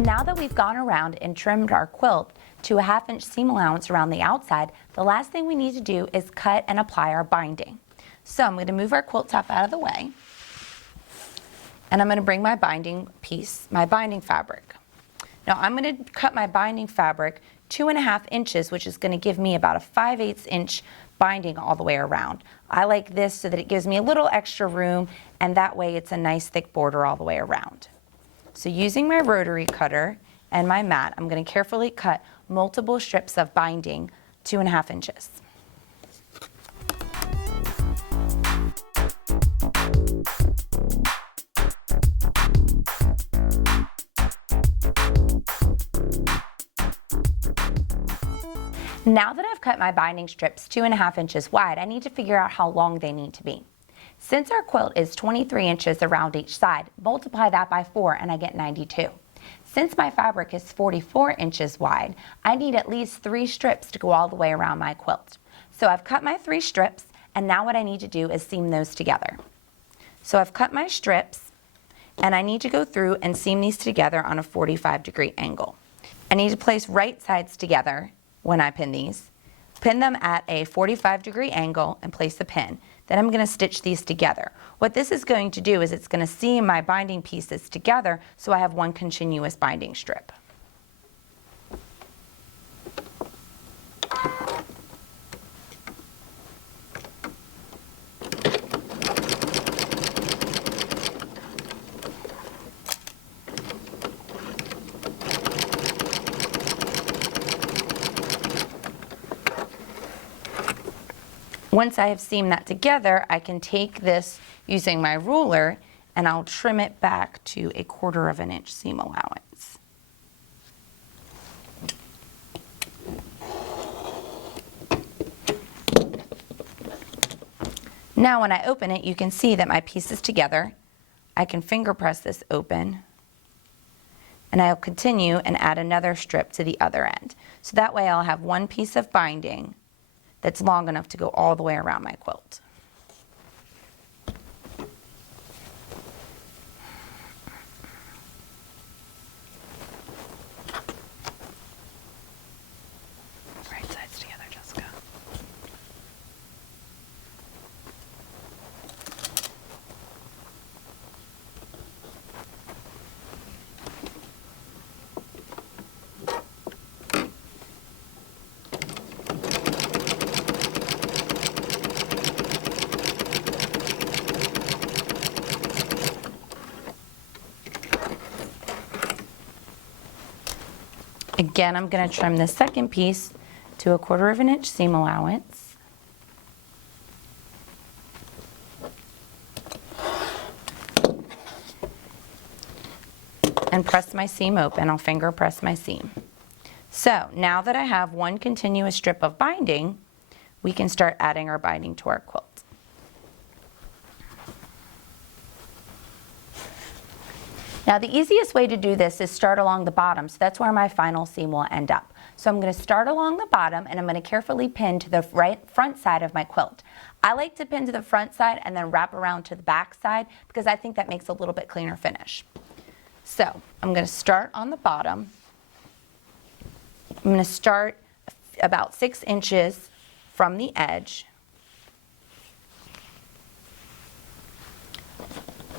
Now that we've gone around and trimmed our quilt to a 1/2 inch seam allowance around the outside, the last thing we need to do is cut and apply our binding. So I'm going to move our quilt top out of the way, and I'm going to bring my binding piece, my binding fabric. Now I'm going to cut my binding fabric 2.5 inches, which is going to give me about a 5/8 inch binding all the way around. I like this so that it gives me a little extra room, and that way it's a nice thick border all the way around. So using my rotary cutter and my mat, I'm going to carefully cut multiple strips of binding 2.5 inches. Now that I've cut my binding strips 2.5 inches wide, I need to figure out how long they need to be. Since our quilt is 23 inches around each side, multiply that by 4 and I get 92. Since my fabric is 44 inches wide, I need at least 3 strips to go all the way around my quilt. So I've cut my 3 strips, and now what I need to do is seam those together. So I've cut my strips, and I need to go through and seam these together on a 45-degree angle. I need to place right sides together when I pin these. Pin them at a 45-degree angle and place the pin. Then I'm going to stitch these together. What this is going to do is it's going to seam my binding pieces together so I have one continuous binding strip. Once I have seamed that together, I can take this using my ruler and I'll trim it back to a 1/4 inch seam allowance. Now when I open it, you can see that my piece is together. I can finger press this open, and I'll continue and add another strip to the other end. So that way I'll have one piece of binding that's long enough to go all the way around my quilt. Right sides together, Jessica. Again, I'm going to trim the second piece to a 1/4 inch seam allowance. And press my seam open. I'll finger press my seam. So now that I have one continuous strip of binding, we can start adding our binding to our quilt. Now the easiest way to do this is start along the bottom, so that's where my final seam will end up. So I'm going to start along the bottom and I'm going to carefully pin to the front side of my quilt. I like to pin to the front side and then wrap around to the back side because I think that makes a little bit cleaner finish. So I'm going to start on the bottom. I'm going to start about 6 inches from the edge.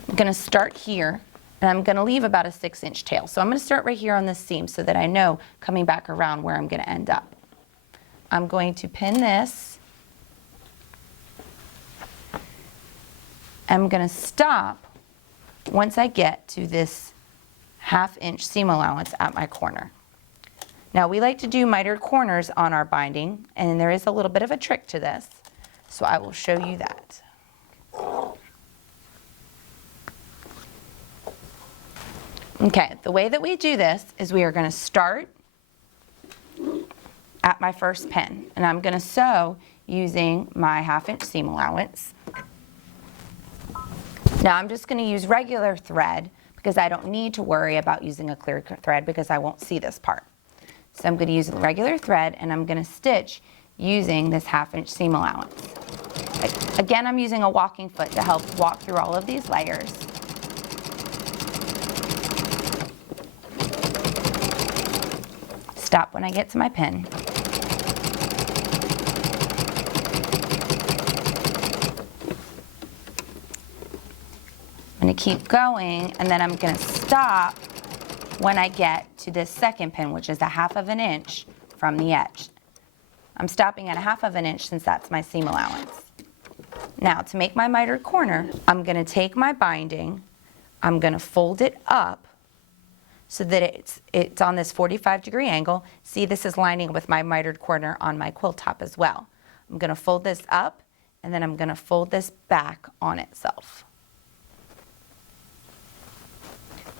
I'm going to start here. And I'm going to leave about a 6 inch tail. So I'm going to start right here on this seam so that I know coming back around where I'm going to end up. I'm going to pin this. I'm going to stop once I get to this 1/2 inch seam allowance at my corner. Now we like to do mitered corners on our binding, and there is a little bit of a trick to this. So I will show you that. Okay, the way that we do this is we are going to start at my first pin, and I'm going to sew using my 1/2 inch seam allowance. Now I'm just going to use regular thread because I don't need to worry about using a clear thread because I won't see this part. So I'm going to use regular thread and I'm going to stitch using this 1/2 inch seam allowance. Again, I'm using a walking foot to help walk through all of these layers. Stop when I get to my pin. I'm going to keep going, and then I'm going to stop when I get to this second pin, which is 1/2 inch from the edge. I'm stopping at 1/2 inch since that's my seam allowance. Now, to make my mitered corner, I'm going to take my binding, I'm going to fold it up so that it's on this 45-degree angle. See, this is lining with my mitered corner on my quilt top as well. I'm going to fold this up, and then I'm going to fold this back on itself.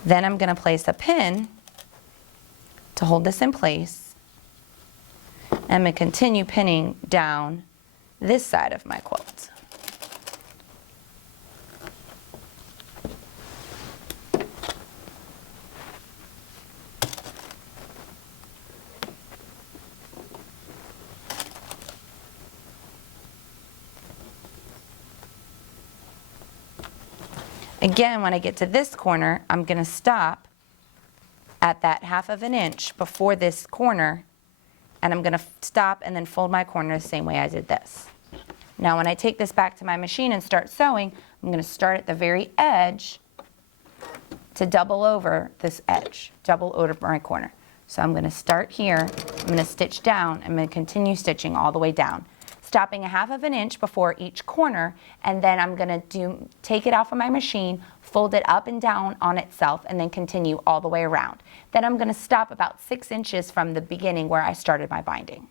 Then I'm going to place a pin to hold this in place. I'm going to continue pinning down this side of my quilt. Again, when I get to this corner, I'm going to stop at that 1/2 inch before this corner, and I'm going to stop and then fold my corner the same way I did this. Now, when I take this back to my machine and start sewing, I'm going to start at the very edge to double over this edge, double over my corner. So I'm going to start here, I'm going to stitch down, I'm going to continue stitching all the way down, stopping 1/2 inch before each corner, and then I'm going to take it off of my machine, fold it up and down on itself, and then continue all the way around. Then I'm going to stop about 6 inches from the beginning where I started my binding.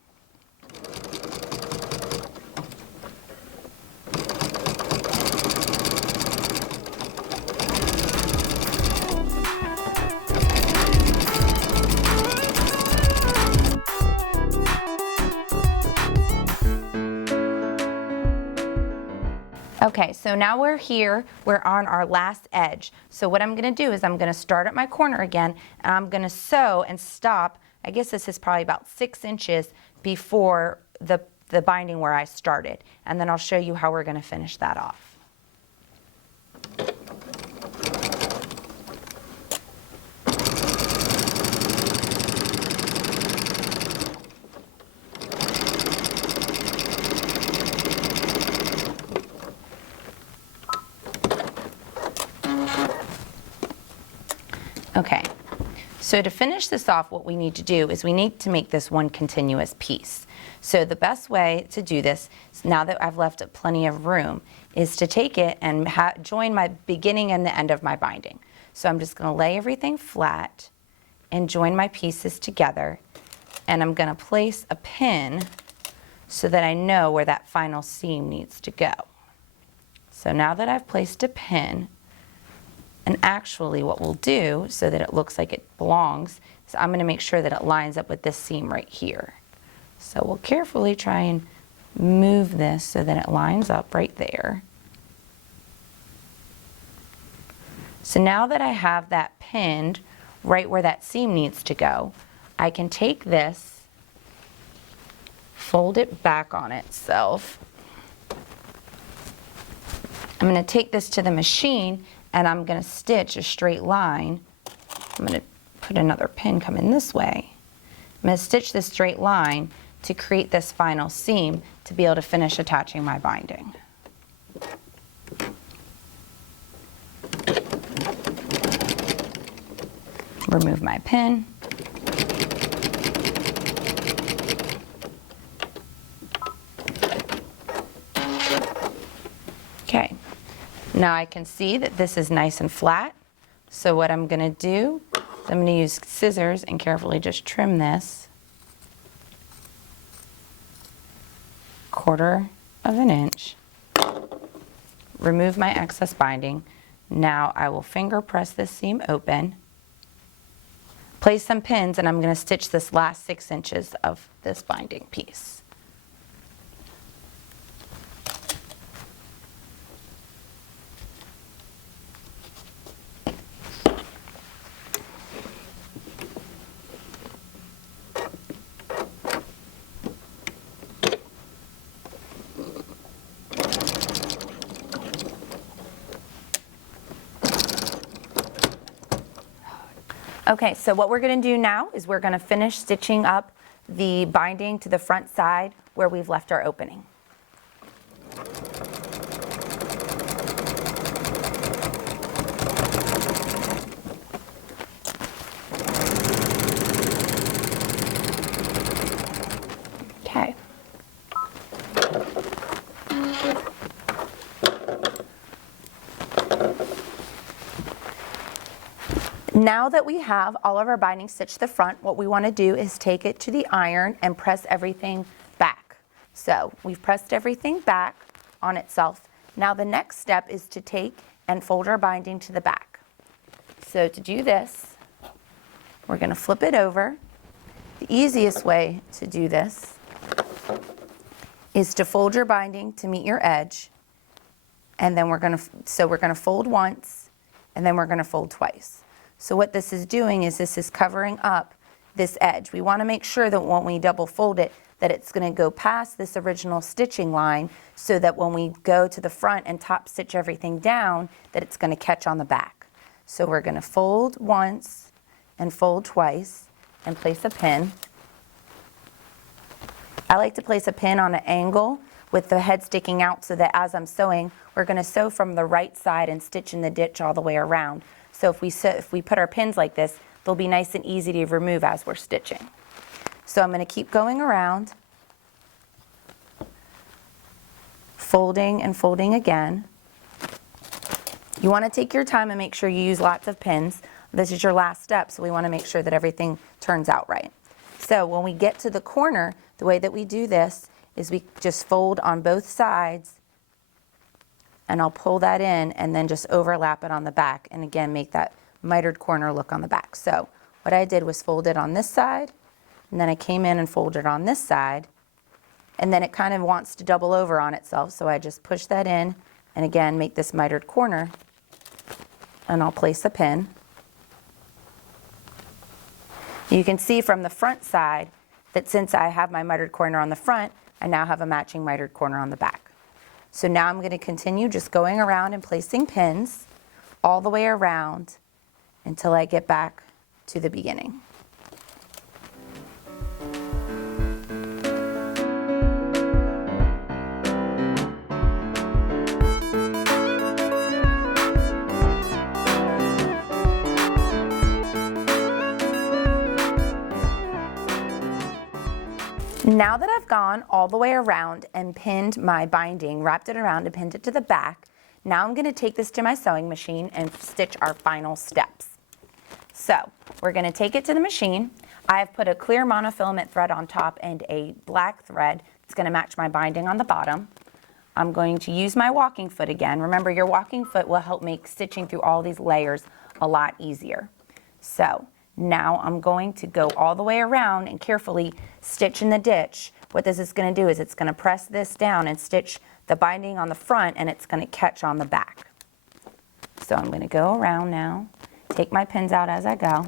Okay, so now we're here, we're on our last edge. So what I'm going to do is I'm going to start at my corner again, and I'm going to sew and stop. I guess this is probably about 6 inches before the binding where I started. And then I'll show you how we're going to finish that off. Okay, so to finish this off, what we need to do is we need to make this one continuous piece. So the best way to do this, now that I've left plenty of room, is to take it and join my beginning and the end of my binding. So I'm just going to lay everything flat and join my pieces together, and I'm going to place a pin so that I know where that final seam needs to go. So now that I've placed a pin, and actually what we'll do so that it looks like it belongs is I'm going to make sure that it lines up with this seam right here. So we'll carefully try and move this so that it lines up right there. So now that I have that pinned right where that seam needs to go, I can take this, fold it back on itself. I'm going to take this to the machine, and I'm going to stitch a straight line. I'm going to put another pin coming this way. I'm going to stitch this straight line to create this final seam to be able to finish attaching my binding. Remove my pin. Okay. Now I can see that this is nice and flat, so what I'm going to do is I'm going to use scissors and carefully just trim this 1/4 inch, remove my excess binding. Now I will finger press this seam open, place some pins, and I'm going to stitch this last 6 inches of this binding piece. Okay, so what we're going to do now is we're going to finish stitching up the binding to the front side where we've left our opening. Okay. Now that we have all of our binding stitched to the front, what we want to do is take it to the iron and press everything back. So we've pressed everything back on itself. Now the next step is to take and fold our binding to the back. So to do this, we're going to flip it over. The easiest way to do this is to fold your binding to meet your edge, and then we're going to fold once, and then we're going to fold twice. So what this is doing is this is covering up this edge. We want to make sure that when we double fold it, that it's going to go past this original stitching line, so that when we go to the front and top stitch everything down, that it's going to catch on the back. So we're going to fold once and fold twice and place a pin. I like to place a pin on an angle with the head sticking out, so that as I'm sewing, we're going to sew from the right side and stitch in the ditch all the way around. So if we put our pins like this, they'll be nice and easy to remove as we're stitching. So I'm going to keep going around, folding and folding again. You want to take your time and make sure you use lots of pins. This is your last step, so we want to make sure that everything turns out right. So when we get to the corner, the way that we do this is we just fold on both sides, and I'll pull that in and then just overlap it on the back, and again make that mitered corner look on the back. So what I did was fold it on this side, and then I came in and folded on this side, and then it kind of wants to double over on itself, so I just push that in and again make this mitered corner, and I'll place a pin. You can see from the front side that since I have my mitered corner on the front, I now have a matching mitered corner on the back. So now I'm going to continue just going around and placing pins all the way around until I get back to the beginning. Now that I've gone all the way around and pinned my binding, wrapped it around and pinned it to the back, now I'm going to take this to my sewing machine and stitch our final steps. So we're going to take it to the machine. I've put a clear monofilament thread on top and a black thread that's going to match my binding on the bottom. I'm going to use my walking foot again. Remember, your walking foot will help make stitching through all these layers a lot easier. So now I'm going to go all the way around and carefully stitch in the ditch. What this is going to do is it's going to press this down and stitch the binding on the front, and it's going to catch on the back. So I'm going to go around now, take my pins out as I go.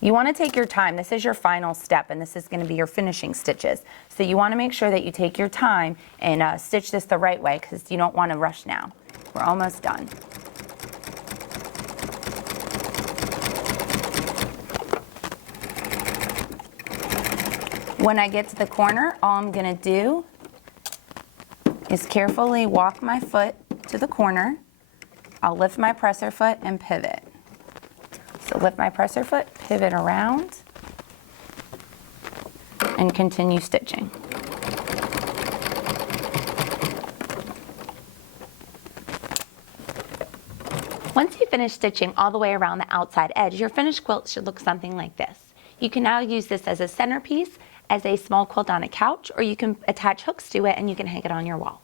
You want to take your time. This is your final step, and this is going to be your finishing stitches. So you want to make sure that you take your time and stitch this the right way, because you don't want to rush now. We're almost done. When I get to the corner, all I'm going to do is carefully walk my foot to the corner. I'll lift my presser foot and pivot. So lift my presser foot, pivot around, and continue stitching. Once you finish stitching all the way around the outside edge, your finished quilt should look something like this. You can now use this as a centerpiece, as a small quilt on a couch, or you can attach hooks to it and you can hang it on your wall.